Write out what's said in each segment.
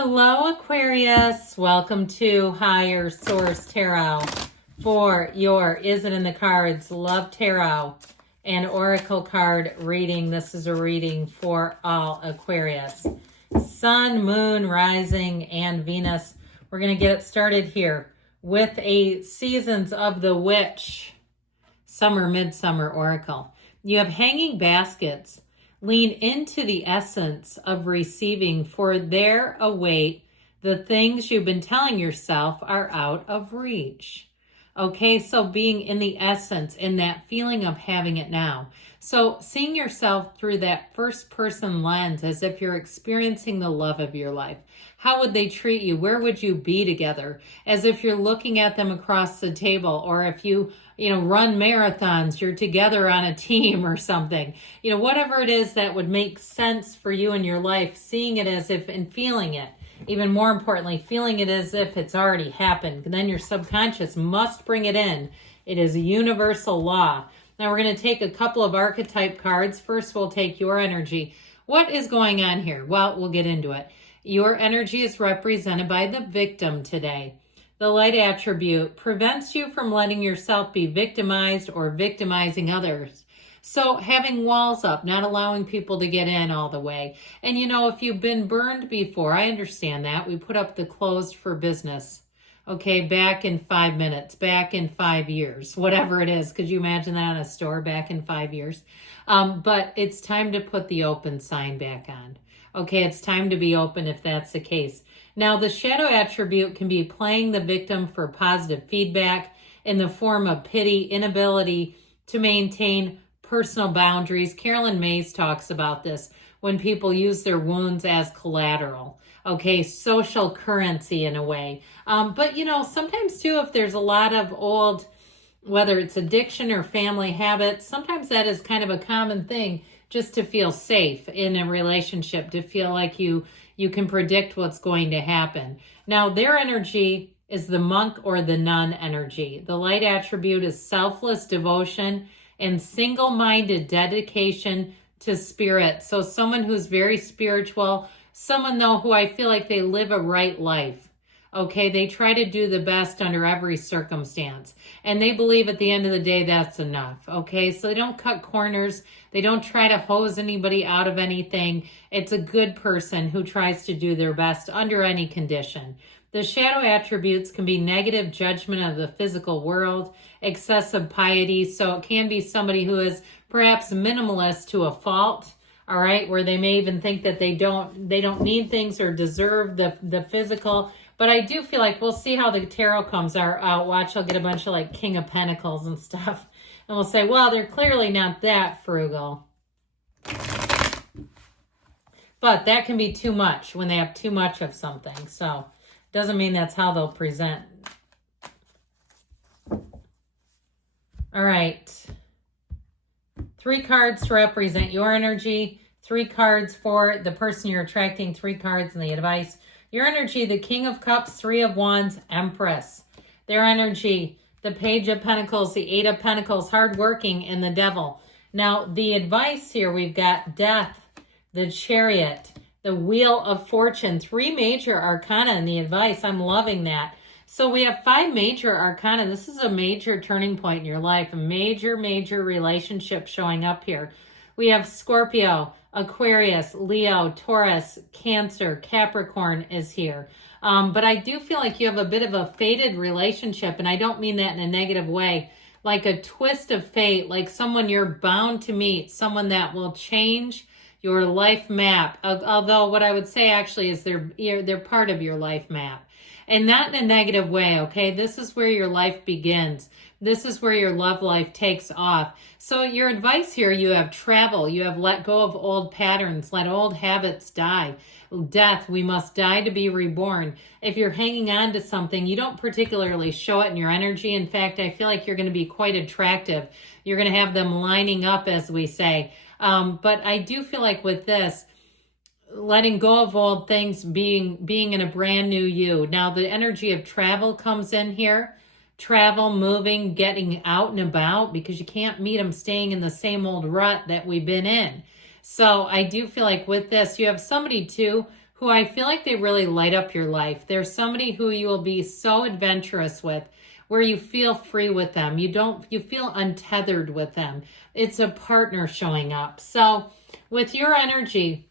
Hello, Aquarius. Welcome to Higher Source Tarot for your Is It in the Cards Love Tarot and Oracle card reading. This is a reading for all Aquarius. Sun, Moon, Rising, and Venus. We're going to get it started here with a Seasons of the Witch Summer, Midsummer Oracle. You have hanging baskets. Lean into the essence of receiving, for there await the things you've been telling yourself are out of reach. Okay, so being in the essence, in that feeling of having it now. So seeing yourself through that first person lens as if you're experiencing the love of your life. How would they treat you? Where would you be together? As if you're looking at them across the table, or if you run marathons, you're together on a team or something. Whatever it is that would make sense for you in your life, seeing it as if and feeling it. Even more importantly, feeling it as if it's already happened. Then your subconscious must bring it in. It is a universal law. Now we're going to take a couple of archetype cards. First, we'll take your energy. What is going on here? Well, we'll get into it. Your energy is represented by the victim today. The light attribute prevents you from letting yourself be victimized or victimizing others. So having walls up, not allowing people to get in all the way. And if you've been burned before, I understand that. We put up the closed for business. Okay, back in 5 minutes, back in 5 years, whatever it is. Could you imagine that on a store, back in 5 years? But it's time to put the open sign back on. Okay, it's time to be open if that's the case. Now, the shadow attribute can be playing the victim for positive feedback in the form of pity, inability to maintain personal boundaries. Carolyn Mays talks about this when people use their wounds as collateral. Okay, social currency in a way. But sometimes too, if there's a lot of old, whether it's addiction or family habits, sometimes that is kind of a common thing, just to feel safe in a relationship, to feel like you can predict what's going to happen. Now, their energy is the monk or the nun energy. The light attribute is selfless devotion and single-minded dedication to spirit. So someone who's very spiritual, someone though who I feel like they live a right life. Okay, they try to do the best under every circumstance. And they believe at the end of the day, that's enough. Okay, so they don't cut corners. They don't try to hose anybody out of anything. It's a good person who tries to do their best under any condition. The shadow attributes can be negative judgment of the physical world, excessive piety. So it can be somebody who is perhaps minimalist to a fault. All right, where they may even think that they don't need things or deserve the physical. But I do feel like we'll see how the tarot comes out. Watch, I'll get a bunch of like King of Pentacles and stuff. And we'll say, well, they're clearly not that frugal. But that can be too much when they have too much of something. So it doesn't mean that's how they'll present. All right. 3 cards to represent your energy. 3 cards for the person you're attracting. 3 cards in the advice. Your energy, the King of Cups, 3 of Wands, Empress. Their energy, the Page of Pentacles, the 8 of Pentacles, hardworking, and the Devil. Now, the advice here, we've got Death, the Chariot, the Wheel of Fortune. 3 major arcana in the advice. I'm loving that. So we have 5 major arcana. This is a major turning point in your life, a major relationship showing up here. We have Scorpio, Aquarius, Leo, Taurus, Cancer, Capricorn is here. But I do feel like you have a bit of a fated relationship, and I don't mean that in a negative way, like a twist of fate, like someone you're bound to meet, someone that will change your life map. Although what I would say actually is they're part of your life map. And not in a negative way, okay? This is where your life begins. This is where your love life takes off. So your advice here, you have travel. You have let go of old patterns. Let old habits die. Death, we must die to be reborn. If you're hanging on to something, you don't particularly show it in your energy. In fact, I feel like you're going to be quite attractive. You're going to have them lining up, as we say. But I do feel like with this, letting go of old things, being in a brand new you. Now, the energy of travel comes in here. Travel, moving, getting out and about, because you can't meet them staying in the same old rut that we've been in. So I do feel like with this, you have somebody too who I feel like they really light up your life. They're somebody who you will be so adventurous with, where you feel free with them. You feel untethered with them. It's a partner showing up. So with your energy,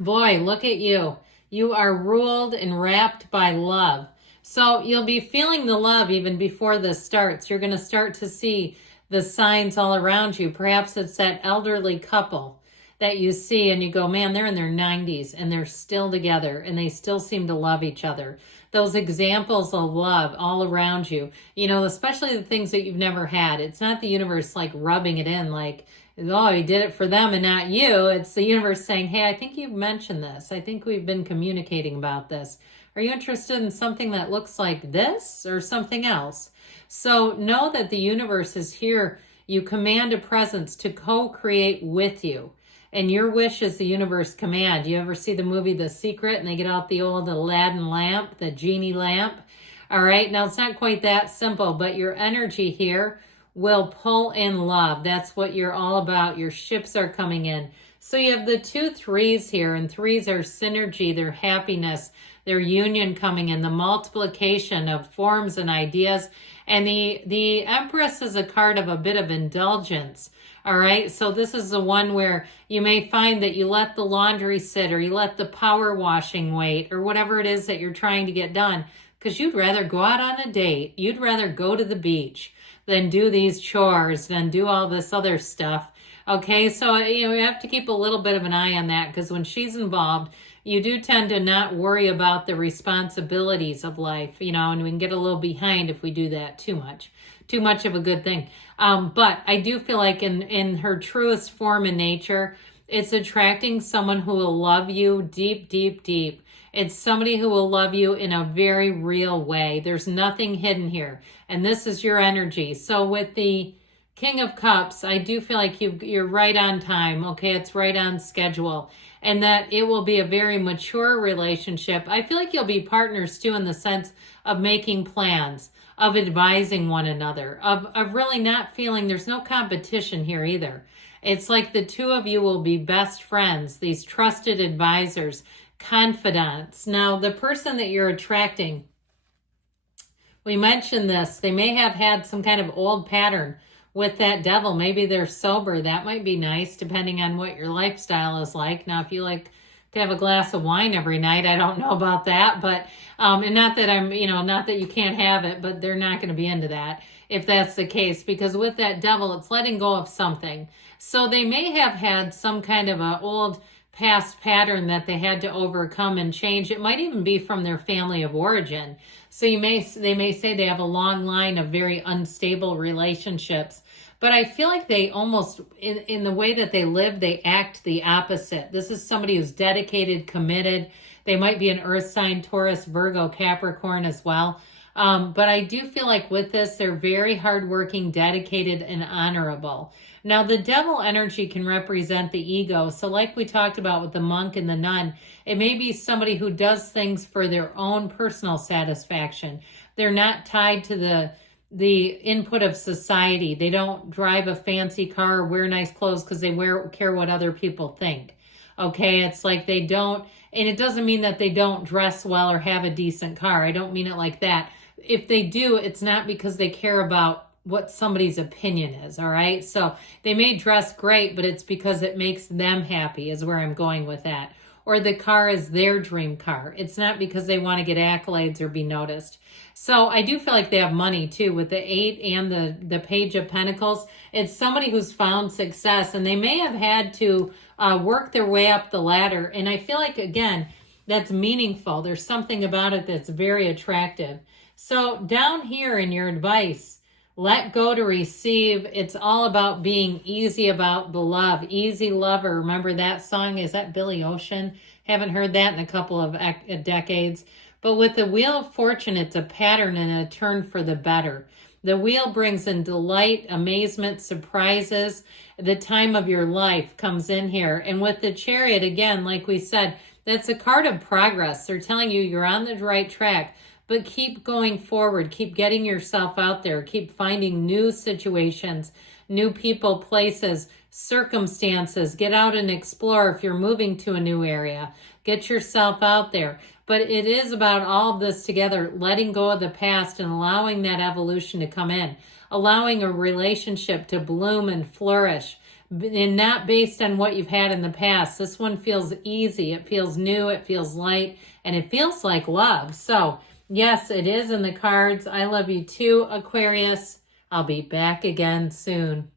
boy, look at you. You are ruled and wrapped by love. So you'll be feeling the love even before this starts. You're going to start to see the signs all around you. Perhaps it's that elderly couple that you see and you go, man, they're in their 90s and they're still together and they still seem to love each other. Those examples of love all around you, you know, especially the things that you've never had. It's not the universe like rubbing it in like, oh, he did it for them and not you. It's the universe saying, hey, I think you've mentioned this. I think we've been communicating about this. Are you interested in something that looks like this or something else? So know that the universe is here. You command a presence to co-create with you. And your wish is the universe command. You ever see the movie The Secret and they get out the old Aladdin lamp, the genie lamp? All right, now it's not quite that simple, but your energy here will pull in love. That's what you're all about. Your ships are coming in. So you have the 2 3s here, and 3s are synergy, their happiness, their union coming in, the multiplication of forms and ideas. And the Empress is a card of a bit of indulgence. All right, so this is the one where you may find that you let the laundry sit or you let the power washing wait or whatever it is that you're trying to get done because you'd rather go out on a date. You'd rather go to the beach than do these chores, than do all this other stuff. Okay, so you know, you have to keep a little bit of an eye on that because when she's involved, you do tend to not worry about the responsibilities of life, you know, and we can get a little behind if we do that too much. Too much of a good thing. But I do feel like in her truest form and nature, it's attracting someone who will love you deep, deep, deep. It's somebody who will love you in a very real way. There's nothing hidden here. And this is your energy. So with the King of Cups, I do feel like you're right on time. Okay, it's right on schedule. And that it will be a very mature relationship. I feel like you'll be partners too in the sense of making plans, of advising one another, of really not feeling there's no competition here either. It's like the 2 of you will be best friends, these trusted advisors, confidants. Now, the person that you're attracting, we mentioned this, they may have had some kind of old pattern with that devil. Maybe they're sober. That might be nice depending on what your lifestyle is like. Now, if you like to have a glass of wine every night, I don't know about that, but and not that I'm, you know, not that you can't have it, but they're not going to be into that if that's the case, because with that devil, it's letting go of something. So they may have had some kind of a old past pattern that they had to overcome and change. It might even be from their family of origin. So they may say they have a long line of very unstable relationships. But I feel like they almost, in the way that they live, they act the opposite. This is somebody who's dedicated, committed. They might be an earth sign, Taurus, Virgo, Capricorn as well. But I do feel like with this, they're very hardworking, dedicated, and honorable. Now, the devil energy can represent the ego. So like we talked about with the monk and the nun, it may be somebody who does things for their own personal satisfaction. They're not tied to the input of society. They don't drive a fancy car or wear nice clothes because they care what other people think. Okay, it's like they don't, and it doesn't mean that they don't dress well or have a decent car. I don't mean it like that. If they do, it's not because they care about what somebody's opinion is, all right? So they may dress great, but it's because it makes them happy is where I'm going with that. Or the car is their dream car. It's not because they want to get accolades or be noticed. So I do feel like they have money too with the 8 and the Page of Pentacles. It's somebody who's found success and they may have had to work their way up the ladder. And I feel like, again, that's meaningful. There's something about it that's very attractive. So down here in your advice, let go to receive. It's all about being easy about the love. Easy lover. Remember that song? Is that Billy Ocean? Haven't heard that in a couple of decades. But with the Wheel of Fortune, it's a pattern and a turn for the better. The wheel brings in delight, amazement, surprises. The time of your life comes in here. And with the Chariot, again, like we said, that's a card of progress. They're telling you you're on the right track. But keep going forward. Keep getting yourself out there. Keep finding new situations, new people, places, circumstances. Get out and explore if you're moving to a new area. Get yourself out there. But it is about all of this together, letting go of the past and allowing that evolution to come in, allowing a relationship to bloom and flourish, and not based on what you've had in the past. This one feels easy. It feels new. It feels light. And it feels like love. So, yes, it is in the cards. I love you too, Aquarius. I'll be back again soon.